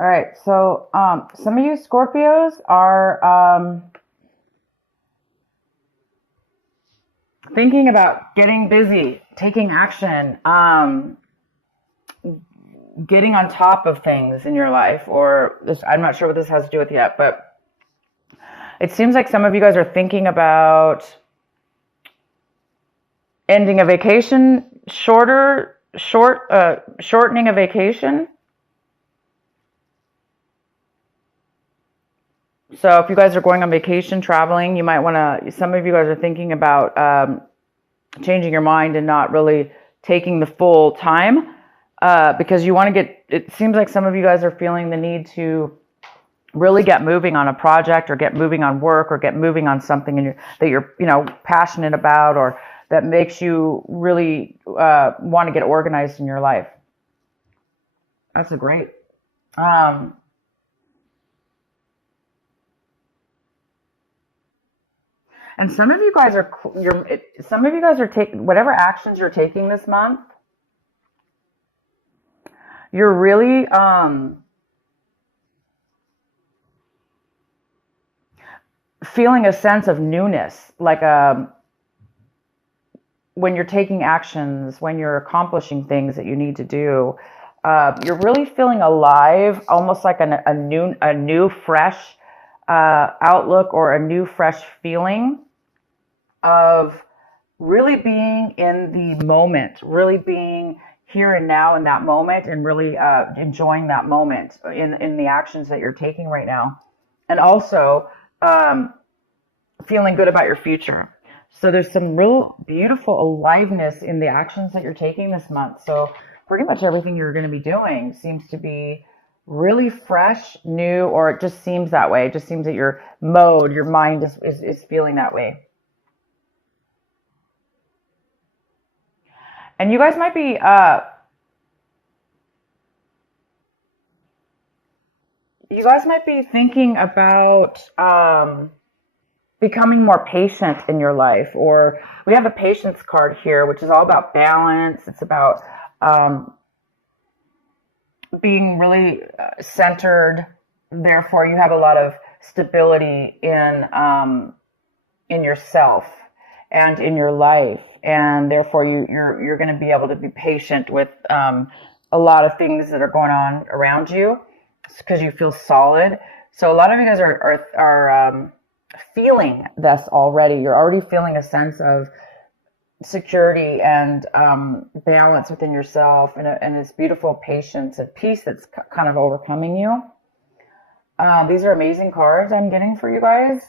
All right. So some of you Scorpios are thinking about getting busy, taking action, getting on top of things in your life, or this, I'm not sure what this has to do with yet, but it seems like some of you guys are thinking about ending a vacation, shortening a vacation. So if you guys are going on vacation, traveling, you might want to, some of you guys are thinking about changing your mind and not really taking the full time because you want to get, it seems like some of you guys are feeling the need to really get moving on a project or get moving on work or get moving on something that you're, passionate about or that makes you really want to get organized in your life. That's a great. And some of you guys are taking whatever actions you're taking this month. You're really feeling a sense of newness, like when you're taking actions, when you're accomplishing things that you need to do. You're really feeling alive, almost like a new fresh outlook or a new fresh feeling of really being in the moment, really being here and now in that moment, and really enjoying that moment in the actions that you're taking right now, and also feeling good about your future. So there's some real beautiful aliveness in the actions that you're taking this month. So pretty much everything you're going to be doing seems to be really fresh, new, or it just seems that way. It just seems that your mind is feeling that way. And you guys might be thinking about becoming more patient in your life. Or we have the patience card here, which is all about balance. It's about being really centered. Therefore, you have a lot of stability in yourself and in your life, and therefore you're going to be able to be patient with a lot of things that are going on around you because you feel solid. So a lot of you guys are feeling this already. You're already feeling a sense of security and balance within yourself, and this beautiful patience and peace that's kind of overcoming you. These are amazing cards I'm getting for you guys.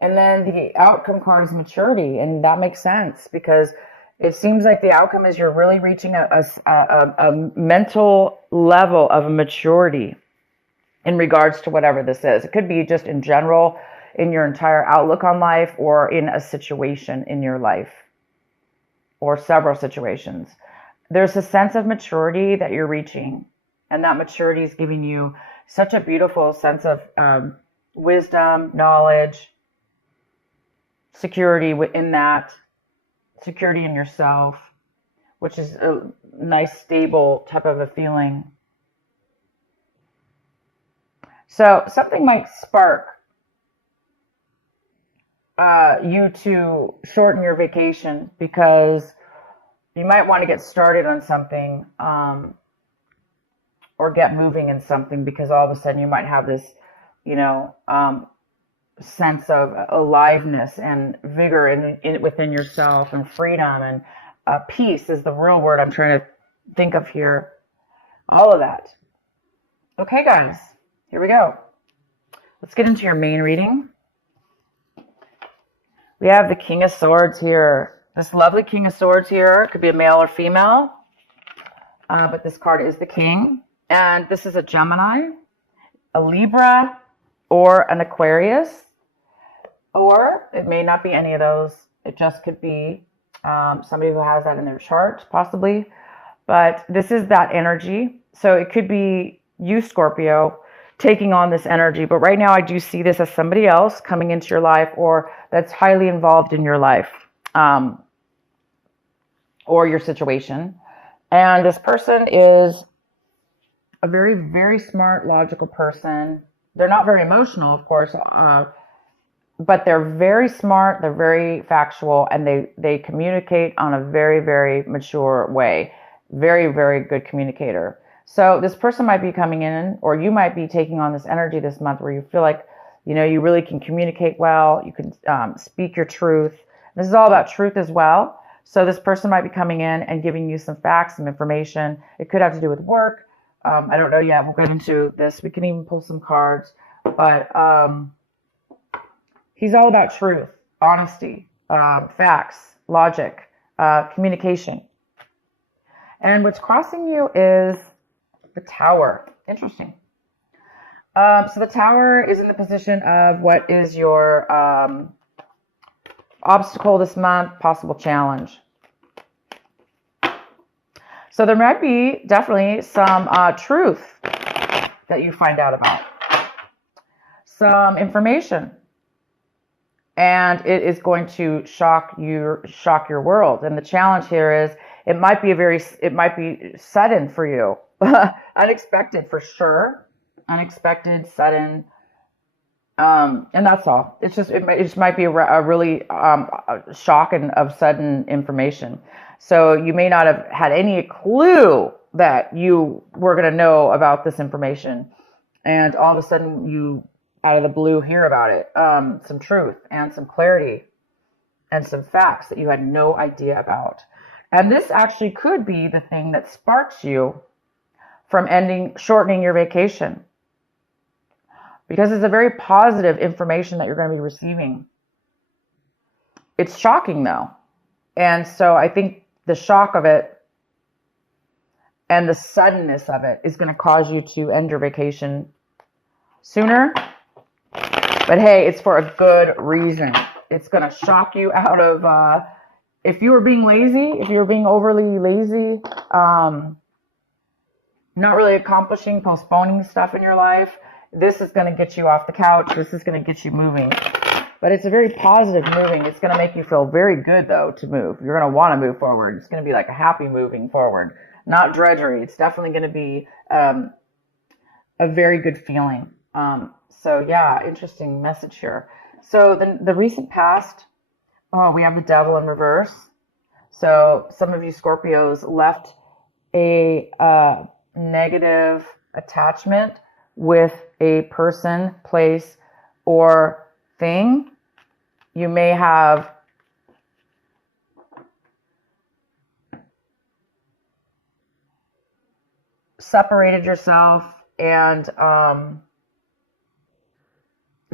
And then the outcome card is maturity, and that makes sense because it seems like the outcome is you're really reaching a mental level of maturity in regards to whatever this is. It could be just in general, in your entire outlook on life, or in a situation in your life, or several situations. There's a sense of maturity that you're reaching, and that maturity is giving you such a beautiful sense of wisdom, knowledge, security within that, security in yourself, which is a nice, stable type of a feeling. So something might spark you to shorten your vacation because you might want to get started on something or get moving in something, because all of a sudden you might have this, sense of aliveness and vigor within yourself, and freedom, and peace is the real word I'm trying to think of here. All of that. Okay, guys, here we go. Let's get into your main reading. We have the King of Swords here. This lovely King of Swords here. It could be a male or female, but this card is the King. And this is a Gemini, a Libra, or an Aquarius. Or it may not be any of those. It just could be somebody who has that in their chart, possibly. But this is that energy. So it could be you, Scorpio, taking on this energy. But right now I do see this as somebody else coming into your life, or that's highly involved in your life or your situation. And this person is a very, very smart, logical person. They're not very emotional, of course, but they're very smart. They're very factual, and they communicate on a very, very mature way. Very, very good communicator. So this person might be coming in, or you might be taking on this energy this month where you feel like, you really can communicate well. You can speak your truth. This is all about truth as well. So this person might be coming in and giving you some facts, some information. It could have to do with work. I don't know yet. We'll get into this. We can even pull some cards. But he's all about truth, honesty, facts, logic, communication. And what's crossing you is the Tower. Interesting. So the Tower is in the position of what is your obstacle this month, possible challenge. So there might be definitely some truth that you find out about, some information, and it is going to shock your world. And the challenge here is it might be sudden for you, unexpected for sure, unexpected, sudden. And that's all. It just might be a really shock and of sudden information. So you may not have had any clue that you were going to know about this information, and all of a sudden you, out of the blue, hear about it. Some truth and some clarity and some facts that you had no idea about. And this actually could be the thing that sparks you from shortening your vacation. Because it's a very positive information that you're going to be receiving. It's shocking though. And so I think the shock of it and the suddenness of it is going to cause you to end your vacation sooner. But hey, it's for a good reason. It's going to shock you out of, if you were being lazy, if you were being overly lazy, not really accomplishing, postponing stuff in your life, this is going to get you off the couch. This is going to get you moving. But it's a very positive moving. It's going to make you feel very good, though, to move. You're going to want to move forward. It's going to be like a happy moving forward, not drudgery. It's definitely going to be a very good feeling. So, yeah, interesting message here. So the recent past, we have the Devil in reverse. So some of you Scorpios left a negative attachment with a person, place, or thing. You may have separated yourself and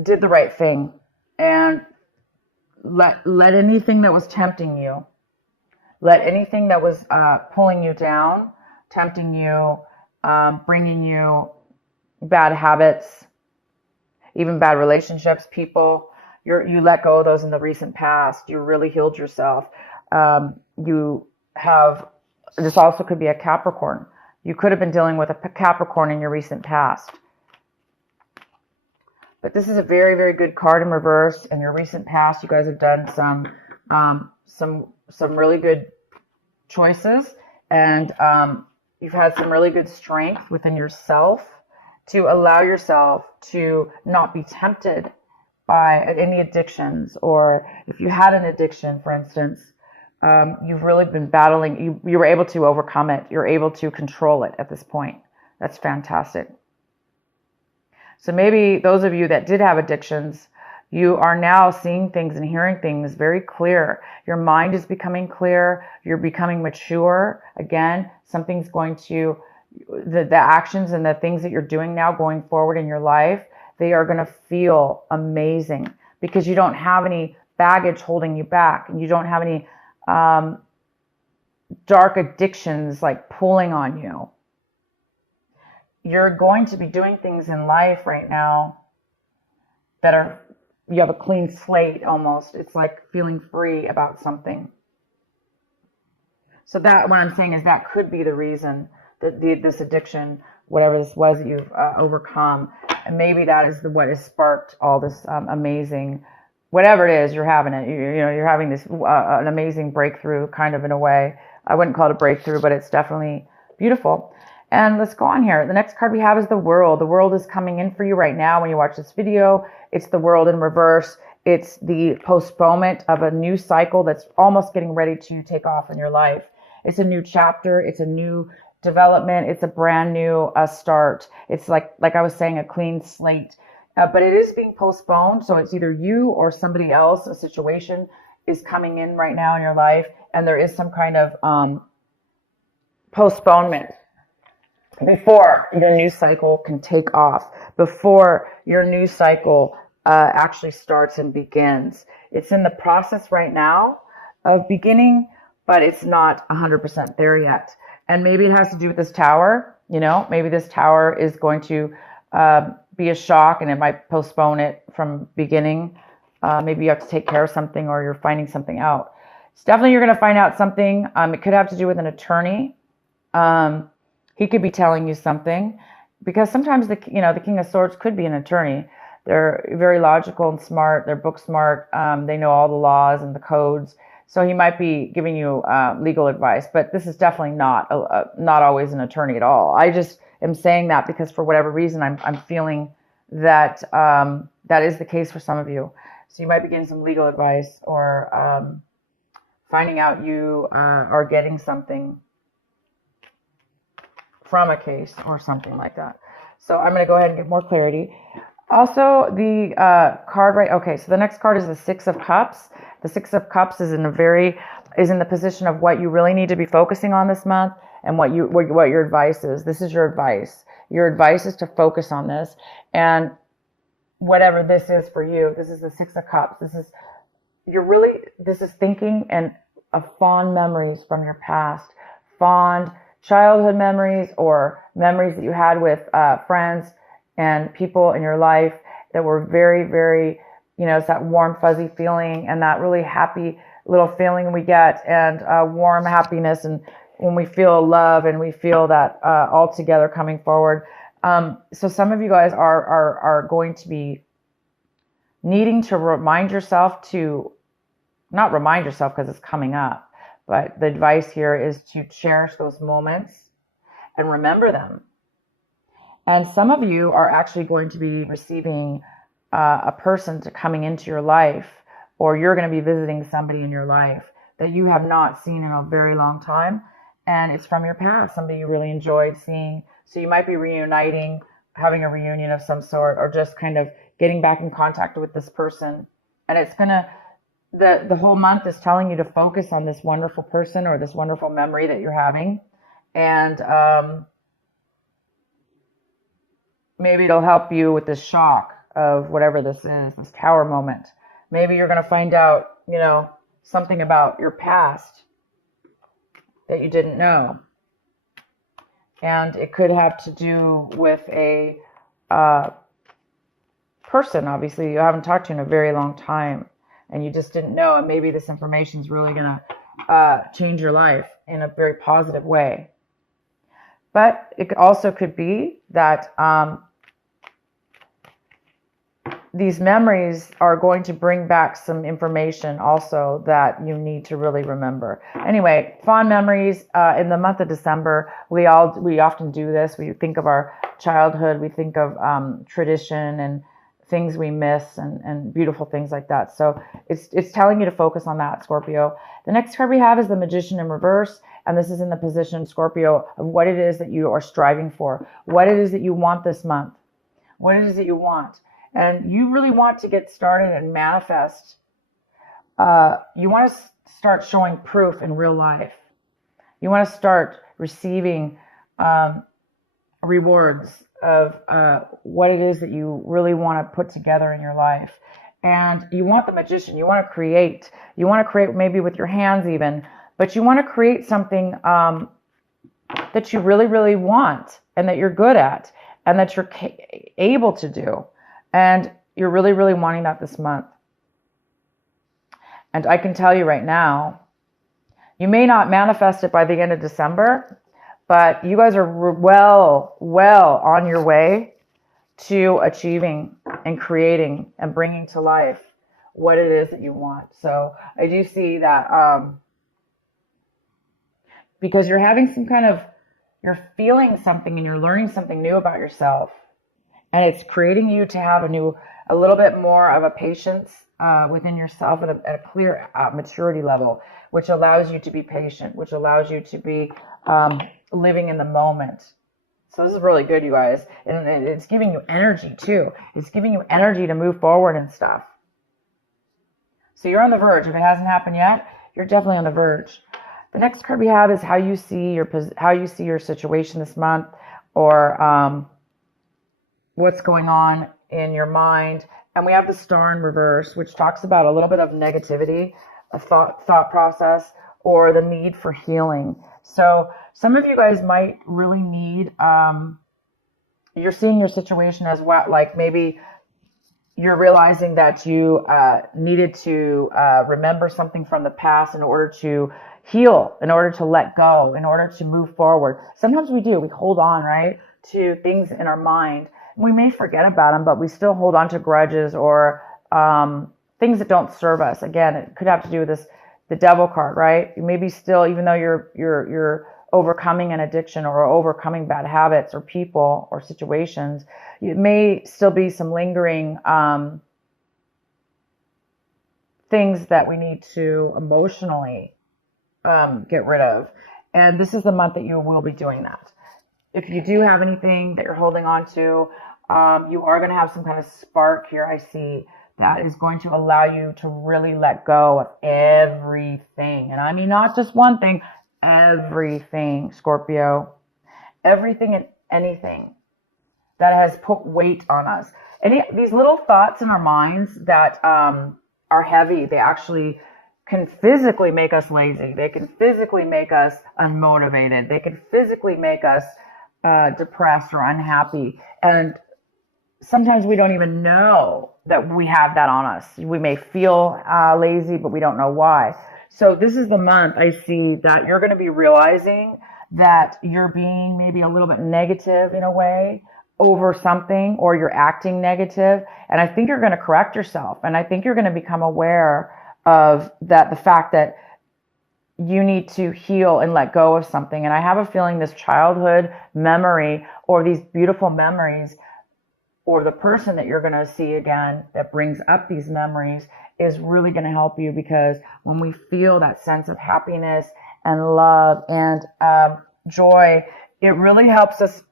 did the right thing and let anything that was tempting you, let anything that was pulling you down, tempting you, bringing you bad habits, even bad relationships, people, you let go of those in the recent past. You really healed yourself. You have, this also could be a Capricorn. You could have been dealing with a Capricorn in your recent past. But this is a very, very good card in reverse. In your recent past, you guys have done some really good choices, and you've had some really good strength within yourself to allow yourself to not be tempted by any addictions. Or if you had an addiction, for instance, you've really been battling, you were able to overcome it. You're able to control it at this point. That's fantastic. So maybe those of you that did have addictions, you are now seeing things and hearing things very clear. Your mind is becoming clear. You're becoming mature. Again, something's going to, the actions and the things that you're doing now going forward in your life, they are going to feel amazing because you don't have any baggage holding you back. And you don't have any dark addictions like pulling on you. You're going to be doing things in life right now that are, you have a clean slate almost. It's like feeling free about something. So that, what I'm saying is that could be the reason that this addiction, whatever this was that you've overcome, and maybe that is what has sparked all this amazing, whatever it is, you're having it. You're having this an amazing breakthrough, kind of, in a way. I wouldn't call it a breakthrough, but it's definitely beautiful. And let's go on here. The next card we have is the World. The World is coming in for you right now when you watch this video. It's the World in reverse. It's the postponement of a new cycle that's almost getting ready to take off in your life. It's a new chapter. It's a new development. It's a brand new start. It's like I was saying, a clean slate. But it is being postponed. So it's either you or somebody else, a situation is coming in right now in your life. And there is some kind of postponement before your new cycle can take off, before your new cycle actually starts and begins. It's in the process right now of beginning, but it's not 100% there yet. And maybe it has to do with this tower. Maybe this tower is going to be a shock and it might postpone it from beginning. Maybe you have to take care of something or you're finding something out. It's definitely you're going to find out something. It could have to do with an attorney. He could be telling you something, because sometimes the King of Swords could be an attorney. They're very logical and smart. They're book smart. They know all the laws and the codes. So he might be giving you legal advice, but this is definitely not always an attorney at all. I just am saying that because for whatever reason, I'm feeling that that is the case for some of you. So you might be getting some legal advice or finding out you are getting something from a case or something like that. So I'm going to go ahead and get more clarity. Also, the card okay, so the next card is the Six of Cups. The Six of Cups is in the position of what you really need to be focusing on this month and what your advice is. This is your advice. Your advice is to focus on this, and whatever this is for you. This is the Six of Cups. This is thinking and fond memories from your past, fond childhood memories or memories that you had with friends and people in your life that were very, very, it's that warm, fuzzy feeling and that really happy little feeling we get, and warm happiness, and when we feel love and we feel that all together coming forward. So some of you guys are going to be needing to not remind yourself because it's coming up, but the advice here is to cherish those moments and remember them. And some of you are actually going to be receiving a person coming into your life, or you're going to be visiting somebody in your life that you have not seen in a very long time. And it's from your past, somebody you really enjoyed seeing. So you might be reuniting, having a reunion of some sort, or just kind of getting back in contact with this person. And it's going to, the whole month is telling you to focus on this wonderful person or this wonderful memory that you're having. And maybe it'll help you with this shock of whatever this is, this tower moment. Maybe you're going to find out, something about your past that you didn't know. And it could have to do with a person, obviously, you haven't talked to in a very long time, and you just didn't know, and maybe this information is really going to change your life in a very positive way. But it also could be that these memories are going to bring back some information also that you need to really remember. Anyway, fond memories in the month of December. We often do this. We think of our childhood. We think of tradition and things we miss and beautiful things like that. So it's telling you to focus on that, Scorpio. The next card we have is the Magician in reverse. And this is in the position, Scorpio, of what it is that you are striving for. What it is that you want this month. What it is that you want. And you really want to get started and manifest. You want to start showing proof in real life. You want to start receiving rewards of what it is that you really want to put together in your life. And you want the Magician. You want to create. You want to create maybe with your hands even. But you want to create something that you really, really want and that you're good at and that you're able to do. And you're really, really wanting that this month. And I can tell you right now, you may not manifest it by the end of December, but you guys are well on your way to achieving and creating and bringing to life what it is that you want. So I do see that because you're having some kind of You're feeling something and you're learning something new about yourself. And it's creating you to have a little bit more of a patience within yourself at a clear maturity level, which allows you to be patient, which allows you to be living in the moment. So this is really good, you guys. And it's giving you energy too. It's giving you energy to move forward and stuff. So you're on the verge. If it hasn't happened yet, you're definitely on the verge. The next card we have is how you see your situation this month, or what's going on in your mind. And we have the Star in reverse, which talks about a little bit of negativity, a thought process, or the need for healing. So some of you guys might really need, you're seeing your situation as well, like maybe you're realizing that you needed to remember something from the past in order to heal, in order to let go, in order to move forward. Sometimes we do. We hold on, right, to things in our mind. We may forget about them, but we still hold on to grudges or things that don't serve us. Again, it could have to do with the Devil card, right? Maybe still, even though you're overcoming an addiction or overcoming bad habits or people or situations, it may still be some lingering things that we need to emotionally get rid of. And this is the month that you will be doing that. If you do have anything that you're holding on to, you are going to have some kind of spark here, I see, that is going to allow you to really let go of everything. And I mean, not just one thing, everything, Scorpio. Everything and anything that has put weight on us. These little thoughts in our minds that are heavy, they actually can physically make us lazy. They can physically make us unmotivated. They can physically make us depressed or unhappy. And sometimes we don't even know that we have that on us. We may feel lazy, but we don't know why. So this is the month I see that you're going to be realizing that you're being maybe a little bit negative in a way over something, or you're acting negative. And I think you're going to correct yourself. And I think you're going to become aware of that, the fact that you need to heal and let go of something. And I have a feeling this childhood memory or these beautiful memories, or the person that you're going to see again that brings up these memories, is really going to help you, because when we feel that sense of happiness and love and joy, it really helps us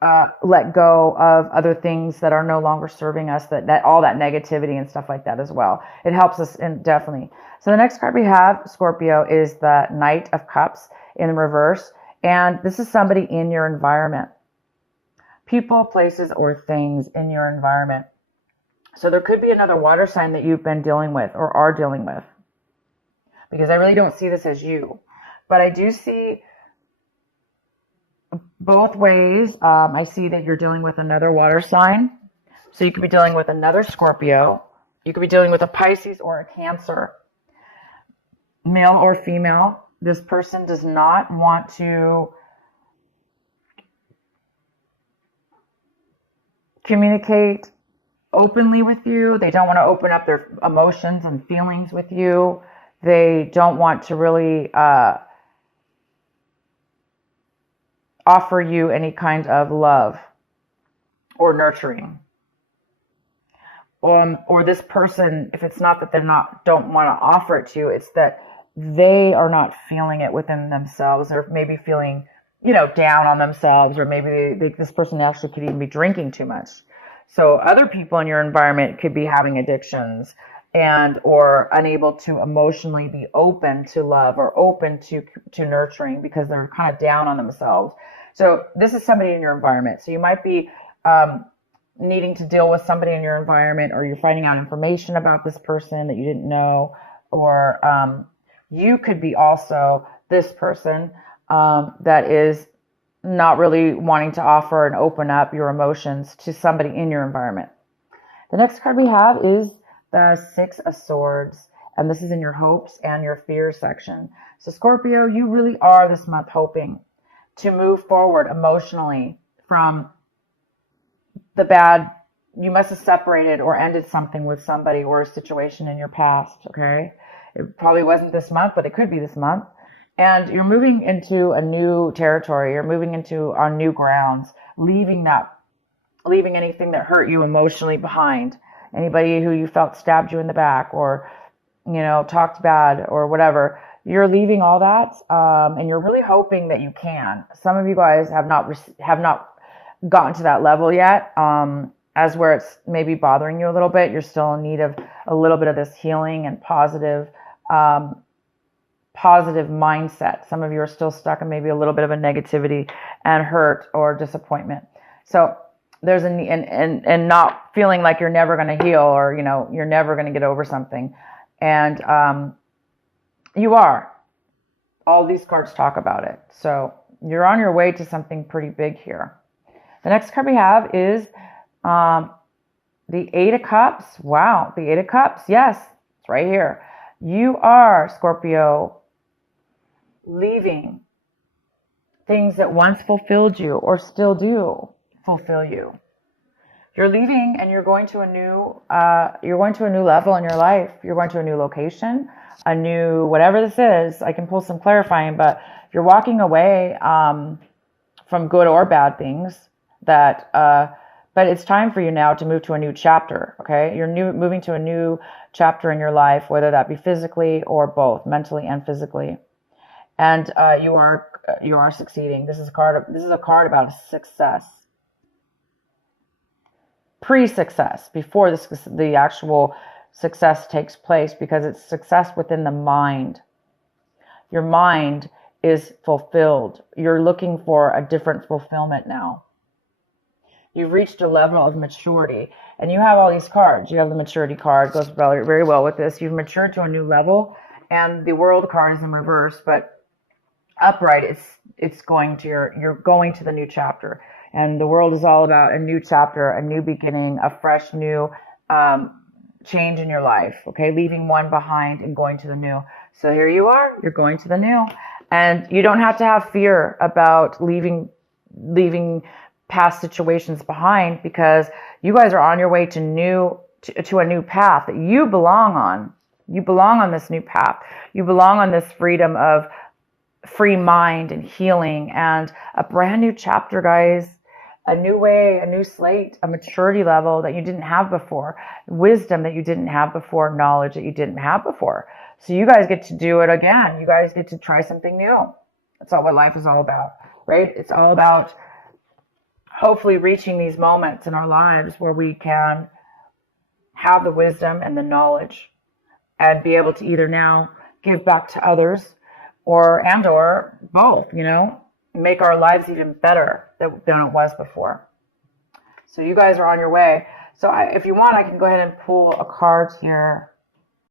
let go of other things that are no longer serving us, that all that negativity and stuff like that as well. It helps us, and definitely. So the next card we have, Scorpio, is the Knight of Cups in reverse. And this is somebody in your environment. People, places, or things in your environment. So there could be another water sign that you've been dealing with or are dealing with, because I really don't see this as you. But I do see both ways. I see that you're dealing with another water sign. So you could be dealing with another Scorpio. You could be dealing with a Pisces or a Cancer. Male or female. This person does not want to communicate openly with you. They don't want to open up their emotions and feelings with you. They don't want to really offer you any kind of love or nurturing. Or this person, if it's not that they don't want to offer it to you, it's that they are not feeling it within themselves, or maybe feeling, down on themselves, or maybe this person actually could even be drinking too much. So other people in your environment could be having addictions or unable to emotionally be open to love or open to nurturing, because they're kind of down on themselves. So this is somebody in your environment. So you might be needing to deal with somebody in your environment, or you're finding out information about this person that you didn't know, or you could be also this person that is not really wanting to offer and open up your emotions to somebody in your environment. The next card we have is the Six of Swords, and this is in your hopes and your fears section. So Scorpio, you really are this month hoping to move forward emotionally from the bad. You must have separated or ended something with somebody or a situation in your past, okay? It probably wasn't this month, but it could be this month. And you're moving into a new territory. You're moving into on new grounds, leaving anything that hurt you emotionally behind. Anybody who you felt stabbed you in the back or, talked bad or whatever. You're leaving all that, and you're really hoping that you can. Some of you guys have not gotten to that level yet, as where it's maybe bothering you a little bit. You're still in need of a little bit of this healing and positive mindset. Some of you are still stuck in maybe a little bit of a negativity and hurt or disappointment. So there's and not feeling like you're never going to heal, or you're never going to get over something, and you are. All these cards talk about it. So you're on your way to something pretty big here. The next card we have is the Eight of Cups. Wow, the Eight of Cups. Yes, it's right here. You are, Scorpio, leaving things that once fulfilled you or still do fulfill you. You're leaving and you're going to a new level in your life. You're going to a new location, a new whatever this is. I can pull some clarifying, but you're walking away from good or bad things that but it's time for you now to move to a new chapter. Okay, you're moving to a new chapter in your life, whether that be physically or both, mentally and physically. And you are succeeding. This is a card about success. Pre-success, before the actual success takes place, because it's success within the mind. Your mind is fulfilled. You're looking for a different fulfillment now. You've reached a level of maturity, and you have all these cards. You have the maturity card, goes very, very well with this. You've matured to a new level, and the World card is in reverse, but upright, it's going to you're going to the new chapter. And the World is all about a new chapter, a new beginning, a fresh new change in your life, okay? Leaving one behind and going to the new. So here you are, you're going to the new. And you don't have to have fear about leaving past situations behind, because you guys are on your way to a new path that you belong on. You belong on this new path. You belong on this freedom of free mind and healing and a brand new chapter, guys. A new way, a new slate, a maturity level that you didn't have before, wisdom that you didn't have before, knowledge that you didn't have before. So you guys get to do it again. You guys get to try something new. That's all what life is all about, right? It's all about hopefully reaching these moments in our lives where we can have the wisdom and the knowledge and be able to either now give back to others or both, make our lives even better than it was before. So you guys are on your way. So if you want, I can go ahead and pull a card here